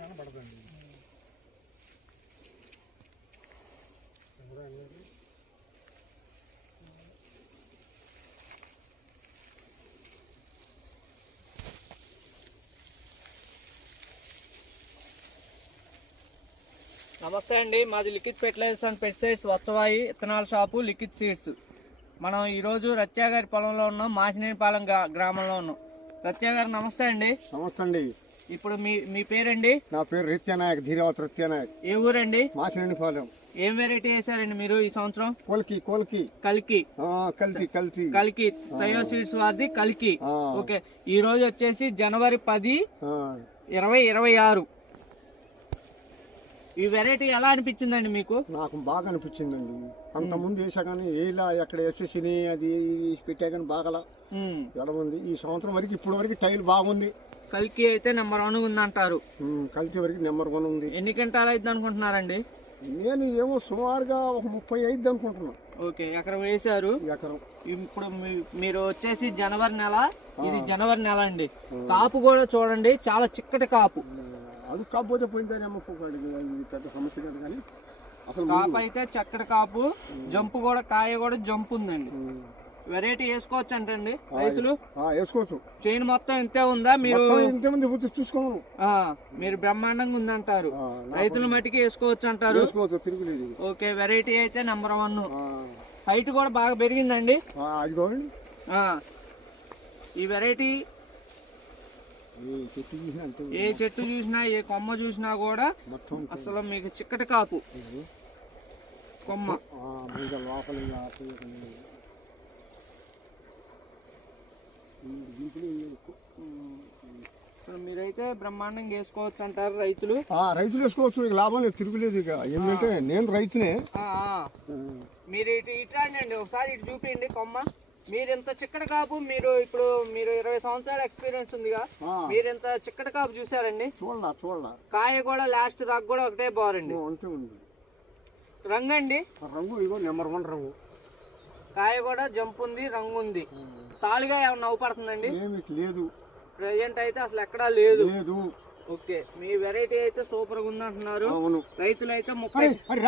కనబడదండి ఎవరు అనేది? నమస్తే అండి. మాది లిక్విడ్ ఫెర్టిలైజర్స్ అండ్ పెస్టిసైడ్స్ వచ్చవాయి ఇత్తనాల షాపు లిక్విడ్ సీడ్స్. మనం ఈరోజు రత్యా గారి పొలంలో ఉన్నాం. మాచినేనిపాలెం గ్రా- గ్రామంలో ఉన్నాం. రత్యా గారు నమస్తే అండి. నమస్తే అండి. ఇప్పుడు మీ మీ పేరండి? నా పేరు రిత్యానాయక్ ధీరావత్ రిత్యానాయక్ ఏ ఊరండి? మాచినండిపాలెం ఏం వెరైటీ వేసారండి మీరు ఈ సంవత్సరం? కోల్కి కోల్కి. కలికి. ఆ, కల్తీ కల్తీ కలికి. తయో సీడ్స్ వారిది కలికి. ఓకే. ఈ రోజు వచ్చేసి జనవరి పది. ఇరవై ఇరవై ఆరు. ఈ వెరైటీ ఎలా అనిపించిందండి మీకు? నాకు బాగా అనిపించిందండి. అంత ముందు వేసా కానీ ఏలా ఎక్కడ వేసేసిని అది పెట్టా కానీ బాగలా. ఉమ్, ఎలా ఉంది? ఈ సంవత్సరం వరకు ఇప్పుడు వరకు టైల్ బాగుంది. కలికి అయితే నెంబర్ వన్ ఉందంటారు. ఉమ్, కల్తీ వరకు నెంబర్ వన్ ఉంది. ఎన్ని క్వింటాలు అయితే అనుకుంటున్నారండి? నేను ఏమో సుమారుగా ఒక ముప్పై ఐదు అనుకుంటున్నా. ఓకే ఎకరం వేశారు. ఎకరం. ఇప్పుడు మీరు వచ్చేసి జనవరి నెల ఇది జనవరి నెల అండి. కాపు కూడా చూడండి చాలా చిక్కటి కాపు. అది కాకపోతే పోయిందేమో ఇది పెద్ద సమస్య కాదు కానీ అసలు కాపు అయితే చక్కటి కాపు జంపు కూడా కాయ కూడా జంపు ఉందండి. వెరైటీ వేసుకోవచ్చు అంటండి రైతులు. వేసుకోవచ్చు. చైన్ మొత్తం ఇంతే ఉందా? మీరు ఆ, మీరు బ్రహ్మాండంగా ఉందంటారు. రైతుల మట్టికి వేసుకోవచ్చు అంటారు. ఓకే వెరైటీ అయితే నెంబర్ వన్ హైట్ కూడా బాగా పెరిగిందండి. ఈ వెరైటీ ఏ చెట్టు చూసినా ఏ కొమ్మ చూసినా కూడా అసలు మీకు చిక్కటి కాపు. కొమ్మ. లోపల ఇలా చేయకుండా. ఈ దీంట్లో ఈ ఎక్కువ. అసలు మీరైతే బ్రహ్మాండంగా వేసుకోవచ్చు అంటారు రైతులు. ఆ, రైతులు వేసుకోవచ్చు ఇక లాభం లేదు తిరుగులేదు ఇక. ఏంటంటే నేను రైతునే. ఆ, ఆ. మీరు ఇటు ఇటు రండి ఒకసారి ఇటు చూపించండి కొమ్మ. మీరు ఇంత చిక్కటి కాపు మీరు ఇప్పుడు మీరు ఇరవై సంవత్సరాల ఎక్స్పీరియన్స్ ఉందిగా. మీరు ఇంత చిక్కటి కాపు చూసారండి? చూడలా చూడలా. కాయ కూడా లాస్ట్ దాకా కూడా ఒకటే బారండి ఓ, అంతే ఉంది. రంగు అండి రంగు ఇగో నెంబర్ వన్ రంగు. కాయ కూడా జంప్ ఉంది రంగు ఉంది తాలుగా ఏమన్నా నవ్వుపడుతుందండి ఏమి లేదు. ప్రజెంట్ అయితే అసలు ఎక్కడా లేదు. ఓకే మీ వెరైటీ అయితే సూపర్గా ఉంది అంటున్నారు రైతులు అయితే ముప్పై అరే